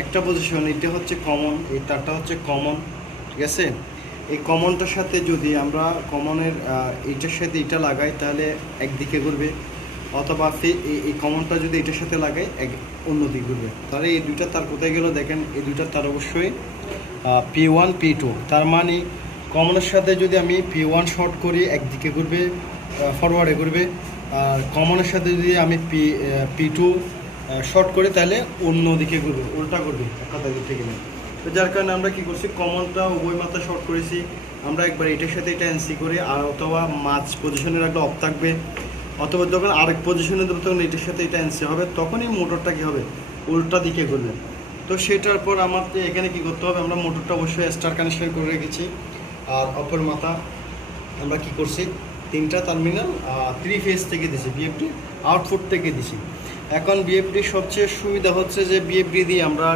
একটা পজিশন, এটা হচ্ছে কমন, এই তারটা হচ্ছে কমন, ঠিক আছে। এই কমনটার সাথে যদি আমরা কমনের এইটার সাথে এটা লাগাই তাহলে একদিকে ঘুরবে, অথবা এই কমনটা যদি এটার সাথে লাগাই অন্যদিকে ঘুরবে। তাহলে এই দুইটা তার কোথায় গেল দেখেন, এই দুইটা তার অবশ্যই P1 P2। তার মানে কমনের সাথে যদি আমি P1 শর্ট করি একদিকে ঘুরবে, ফরওয়ার্ডে ঘুরবে। আর কমনের সাথে যদি আমি P2 শর্ট করি তাহলে অন্যদিকে ঘুরবে, উল্টা ঘুরবে কথা দিকে গেলে। তো যার কারণে আমরা কী করছি, কমনটা উভয় মাথা শর্ট করেছি। আমরা একবার এটার সাথে এটা এনসি করি, আর অথবা মাঝ পজিশনে রাখলে অফ থাকবে, অথবা যখন আরেক পজিশনে দেবো তখন এটার সাথে এটা এনসি হবে, তখনই মোটরটা কী হবে, উল্টা দিকে ঘুরবে। তো সেটার পর আমার এখানে কী করতে হবে, আমরা মোটরটা অবশ্যই স্টার কানেকশন করে রেখেছি। আর অপর মাথা আমরা কী করছি, তিনটা টার্মিনাল 3 ফেজ থেকে দিছি, বিএফডি আউটপুট থেকে দিছি। এখন বিএফডি সবচেয়ে সুবিধা হচ্ছে যে বিএফডি দিয়ে আমরা